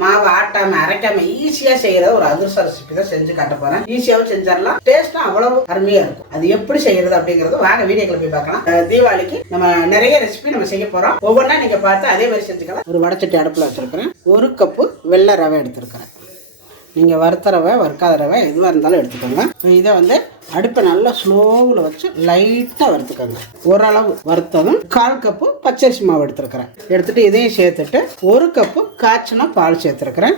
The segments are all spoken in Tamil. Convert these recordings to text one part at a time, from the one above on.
மாவு ஆட்டாம அரைக்காம ஈஸியா செய்யற ஒரு அதிர்ஷ்ட ரெசிபி தான் செஞ்சு காட்ட போறேன். ஈஸியாவும் செஞ்சிடலாம். டேஸ்டும் அவ்வளவு அருமையா இருக்கும். அது எப்படி செய்யறது அப்படிங்கறது வாங்க வீடியோக்களை போய் பார்க்கலாம். தீபாவளிக்கு நம்ம நிறைய ரெசிபி நம்ம செய்ய போறோம். ஒவ்வொன்றா நீங்க பார்த்து அதே மாதிரி செஞ்சுக்கலாம். ஒரு வடச்சட்டி அடுப்புல வச்சிருக்கிறேன். ஒரு கப்பு வெள்ளை ரவை எடுத்திருக்கிறேன். நீங்கள் வறுத்த ரவை வறுக்காத ரவை எதுவாக இருந்தாலும் எடுத்துக்கோங்க. இதை வந்து அடுப்பை நல்லா ஸ்லோவில் வச்சு லைட்டாக வறுத்துக்கோங்க. ஓரளவு வறுத்ததும் கால் கப்பு பச்சரிசி மாவு எடுத்துருக்கிறேன். எடுத்துகிட்டு இதையும் சேர்த்துட்டு ஒரு கப்பு காய்ச்சினா பால் சேர்த்துருக்குறேன்.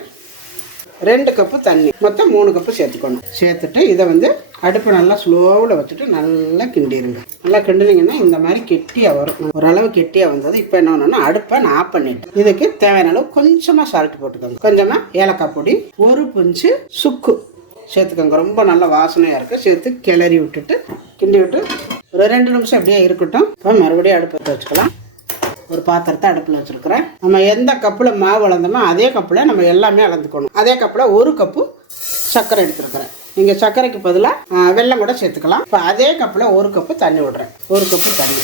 ரெண்டு கப்பு தண்ணி. மொத்தம் மூணு கப்பு சேர்த்துக்கணும். சேர்த்துட்டு இதை வந்து அடுப்பை நல்லா ஸ்லோவில் வச்சுட்டு நல்லா கிண்டிடுங்க நல்லா கிண்டினீங்கன்னா இந்த மாதிரி கெட்டியாக வரும். ஓரளவு கெட்டியாக வந்தது. இப்போ என்ன பண்ணணும்னா அடுப்பை நான் ஆஃப் பண்ணிட்டேன். இதுக்கு தேவையான அளவு கொஞ்சமாக சால்ட் போட்டுக்கோங்க. கொஞ்சமாக ஏலக்காய் பொடி ஒரு புஞ்சு சுக்கு சேர்த்துக்கோங்க. ரொம்ப நல்ல வாசனையாக இருக்குது சேர்த்து கிளறி விட்டுட்டு கிண்டி விட்டு ஒரு ரெண்டு நிமிஷம் அப்படியே இருக்கட்டும். இப்போ மறுபடியும் அடுப்பை வச்சுக்கலாம் ஒரு பாத்திரத்தை அடுப்பில் வச்சுருக்கிறேன். நம்ம எந்த கப்பில் மாவு அளந்தோமோ அதே கப்பில் நம்ம எல்லாமே அளந்துக்கணும். அதே கப்பில் ஒரு கப்பு சர்க்கரை எடுத்துருக்குறேன். நீங்கள் சர்க்கரைக்கு பதிலாக வெல்லம் கூட சேர்த்துக்கலாம். இப்போ அதே கப்பில் ஒரு கப்பு தண்ணி விடுறேன். ஒரு கப்பு தண்ணி.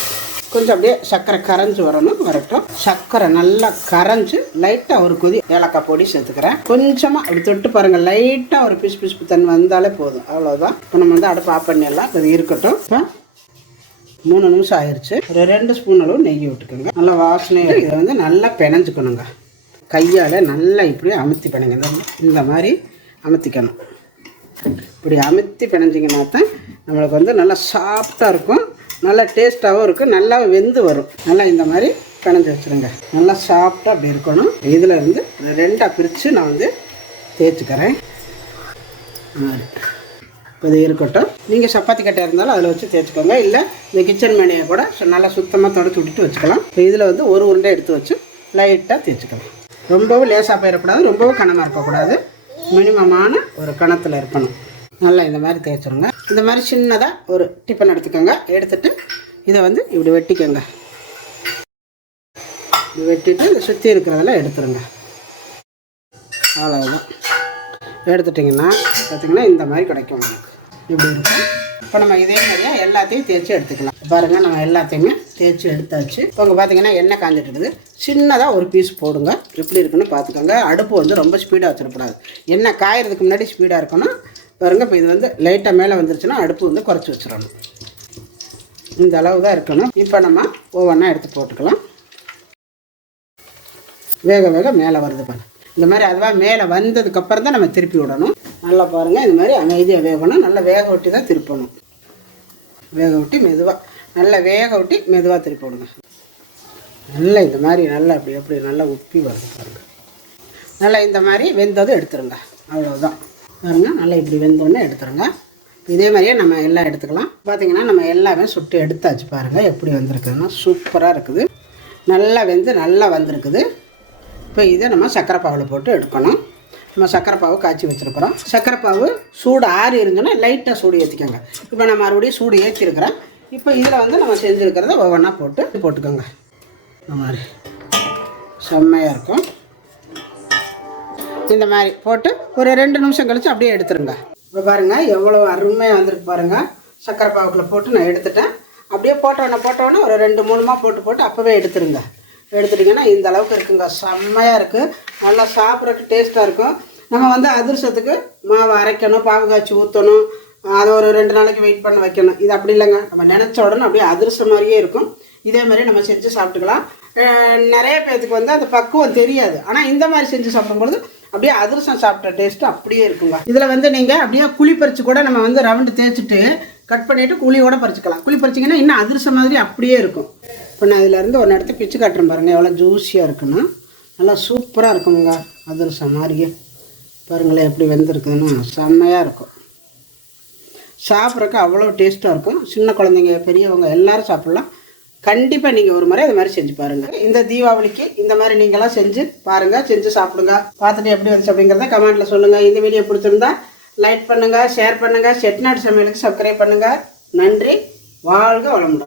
கொஞ்சம் அப்படியே சர்க்கரை கரைஞ்சி வரணும் வரட்டும். சர்க்கரை நல்லா கரைஞ்சி லைட்டாக ஒரு கொதி ஏலக்காய் பொடி சேர்த்துக்கிறேன். கொஞ்சமாக அப்படி தொட்டு பாருங்கள் லைட்டாக ஒரு பிசு பிசுப்பு தண்ணி வந்தாலே போதும். அவ்வளோதான் இப்போ நம்ம வந்து அடுப்பு ஆஃப் பண்ணிடலாம். அது இருக்கட்டும். இப்போ மூணு நிமிஷம் ஆயிடுச்சு ஒரு ரெண்டு ஸ்பூன் அளவு நெய் விட்டுக்கோங்க. நல்லா வாசனையாக இதை வந்து நல்லா பிணைஞ்சுக்கணுங்க. கையால் நல்லா இப்படி அமுத்தி பிணைங்க. இந்த மாதிரி அமுத்திக்கணும். இப்படி அமுத்தி பிணைஞ்சிங்கன்னா தான் நம்மளுக்கு வந்து நல்லா சாஃப்டாக இருக்கும். நல்லா டேஸ்ட்டாகவும் இருக்கும். நல்லா வெந்து வரும். நல்லா இந்த மாதிரி பிணைஞ்சு வச்சுருங்க. நல்லா சாஃப்டாக அப்படி இருக்கணும். இதில் இருந்து ரெண்டாக பிரித்து நான் வந்து தேய்ச்சிக்கிறேன். இப்போ இது இருக்கட்டும். நீங்கள் சப்பாத்தி கட்டை இருந்தாலும் அதில் வச்சு தேய்ச்சிக்கோங்க. இல்லை இந்த கிச்சன் மேனியை கூட நல்லா சுத்தமாக தொடச்சி விட்டுட்டு வச்சுக்கலாம். இப்போ இதில் வந்து ஒரு உருண்டை எடுத்து வச்சு லைட்டாக தேய்ச்சிக்கலாம். ரொம்பவும் லேசாக போயிடக்கூடாது ரொம்பவும் கனமாக இருக்கக்கூடாது. மினிமமான ஒரு கணத்தில் இருக்கணும். நல்லா இந்த மாதிரி தேய்ச்சிருங்க. இந்த மாதிரி சின்னதாக ஒரு டிஃபன் எடுத்துக்கோங்க. எடுத்துட்டு இதை வந்து இப்படி வெட்டிக்கோங்க. இப்படி வெட்டிட்டு இதை சுற்றி இருக்கிறதெல்லாம் எடுத்துருங்க. அவ்வளோதான் எடுத்துட்டிங்கன்னா பார்த்தீங்கன்னா இந்த மாதிரி கிடைக்கும் உங்களுக்கு இப்படி இருக்கும்? இப்போ நம்ம இதே மாதிரியாக எல்லாத்தையும் தேய்ச்சி எடுத்துக்கலாம். பாருங்கள் நம்ம எல்லாத்தையுமே தேய்ச்சி எடுத்தாச்சு. இப்போ இங்கே பார்த்தீங்கன்னா எண்ணெய் காஞ்சிட்டு இருக்குது. சின்னதாக ஒரு பீஸ் போடுங்க. எப்படி இருக்குன்னு பார்த்துக்கோங்க அடுப்பு வந்து ரொம்ப ஸ்பீடாக வச்சிடக்கூடாது. எண்ணெய் காயறதுக்கு முன்னாடி ஸ்பீடாக இருக்கணும். பாருங்க இப்போ இது வந்து லைட்டாக மேலே வந்துருச்சுன்னா அடுப்பு வந்து குறைச்சி வச்சிடணும். இந்த அளவு தான் இருக்கணும். இப்போ நம்ம ஒவ்வொன்றா எடுத்து போட்டுக்கலாம். வேக வேக மேலே வருது பாருங்கள் இந்த மாதிரி அதுவாக மேலே வந்ததுக்கப்புறம் தான் நம்ம திருப்பி விடணும். நல்லா பாருங்கள் இந்த மாதிரி அமைதியாக வேகணும். நல்லா வேக விட்டு தான் திருப்பணும். வேக விட்டு மெதுவாக நல்லா வேக விட்டு மெதுவாக திருப்பி விடுங்க. நல்லா இந்த மாதிரி நல்லா அப்படி அப்படி நல்லா உப்பி வருது பாருங்கள் நல்லா இந்த மாதிரி வெந்ததும் எடுத்துருங்க. அவ்வளோதான் பாருங்க நல்லா இப்படி வெந்தோடனே எடுத்துருங்க. இதே மாதிரியே நம்ம எல்லாம் எடுத்துக்கலாம். பார்த்திங்கன்னா நம்ம எல்லாமே சுட்டு எடுத்தாச்சு பாருங்கள் எப்படி வந்திருக்குதுன்னா சூப்பராக இருக்குது. நல்லா வெந்து நல்லா வந்திருக்குது. இப்போ இதை நம்ம சர்க்கரை பாவில் போட்டு எடுக்கணும். நம்ம சர்க்கரை பாவு காய்ச்சி வச்சுருக்குறோம். சர்க்கரை பாவு சூடு ஆறி இருந்தோன்னா லைட்டாக சூடு ஏற்றிக்கோங்க இப்போ நான் மறுபடியும் சூடு ஏற்றிருக்கிறேன் இப்போ இதில் வந்து நம்ம செஞ்சுருக்கிறத ஒவ்வொன்றா போட்டு போட்டுக்கோங்க. இந்த மாதிரி. செம்மையாக இருக்கும். இந்த மாதிரி போட்டு ஒரு ரெண்டு நிமிஷம் கழித்து அப்படியே எடுத்துருங்க. இப்போ பாருங்கள் எவ்வளோ அருமையாக வந்திருக்கு பாருங்கள் சர்க்கரை பாவுக்குள்ள போட்டு நான் எடுத்துட்டேன். அப்படியே போட்டோன்னே போட்டோன்னே ஒரு ரெண்டு மூணுமா போட்டு போட்டு அப்போவே எடுத்துருங்க. எடுத்துட்டிங்கன்னா இந்த அளவுக்கு இருக்குங்க. செம்மையாக இருக்குது நல்லா சாப்பிட்றதுக்கு டேஸ்ட்டாக இருக்கும். நம்ம வந்து அதிர்ஷ்டத்துக்கு மாவு அரைக்கணும் பாவு காய்ச்சி ஊற்றணும் அதை ஒரு ரெண்டு நாளைக்கு வெயிட் பண்ண வைக்கணும். இது அப்படி இல்லைங்க. நம்ம நினச்ச உடனே அப்படியே அதிர்ஷ்டம் மாதிரியே இருக்கும். இதே மாதிரி நம்ம செஞ்சு சாப்பிட்டுக்கலாம். நிறைய பேர்த்துக்கு வந்து அந்த பக்குவம் தெரியாது. ஆனால் இந்த மாதிரி செஞ்சு சாப்பிடும்பொழுது அப்படியே அதிரசம் சாப்பிட்ட டேஸ்ட்டு அப்படியே இருக்குங்க. இதில் வந்து நீங்கள் அப்படியே குழி பறித்து கூட நம்ம வந்து ரவுண்டு தேய்ச்சிட்டு கட் பண்ணிவிட்டு குழியோட பறிச்சுக்கலாம். குழி பறிச்சிங்கன்னா இன்னும் அதிரசம் மாதிரி அப்படியே இருக்கும். இப்போ நான் இதிலேருந்து ஒரு இடத்த பிச்சு காட்டுறேன் பாருங்கள் எவ்வளோ ஜூஸியாக இருக்குன்னா நல்லா சூப்பராக இருக்குங்க அதிரசம் மாதிரியே. பாருங்களேன் எப்படி வெந்திருக்குதுன்னு. செம்மையாக இருக்கும். சாப்பிட்றக்கு அவ்வளோ டேஸ்ட்டாக இருக்கும். சின்ன குழந்தைங்க பெரியவங்க எல்லாரும் சாப்பிட்லாம். கண்டிப்பாக நீங்கள் ஒரு முறை அது மாதிரி செஞ்சு பாருங்கள் இந்த தீபாவளிக்கு இந்த மாதிரி நீங்களாம் செஞ்சு பாருங்கள் செஞ்சு சாப்பிடுங்க. பார்த்துட்டு எப்படி வந்துச்சு அப்படிங்கிறத கமெண்ட்டில் சொல்லுங்கள் இந்த வீடியோ பிடிச்சிருந்தா லைக் பண்ணுங்கள் ஷேர் பண்ணுங்கள் செட்நாடு சமையலுக்கு சப்ஸ்கிரைப் பண்ணுங்கள் நன்றி. வாழ்க வளமுடன்.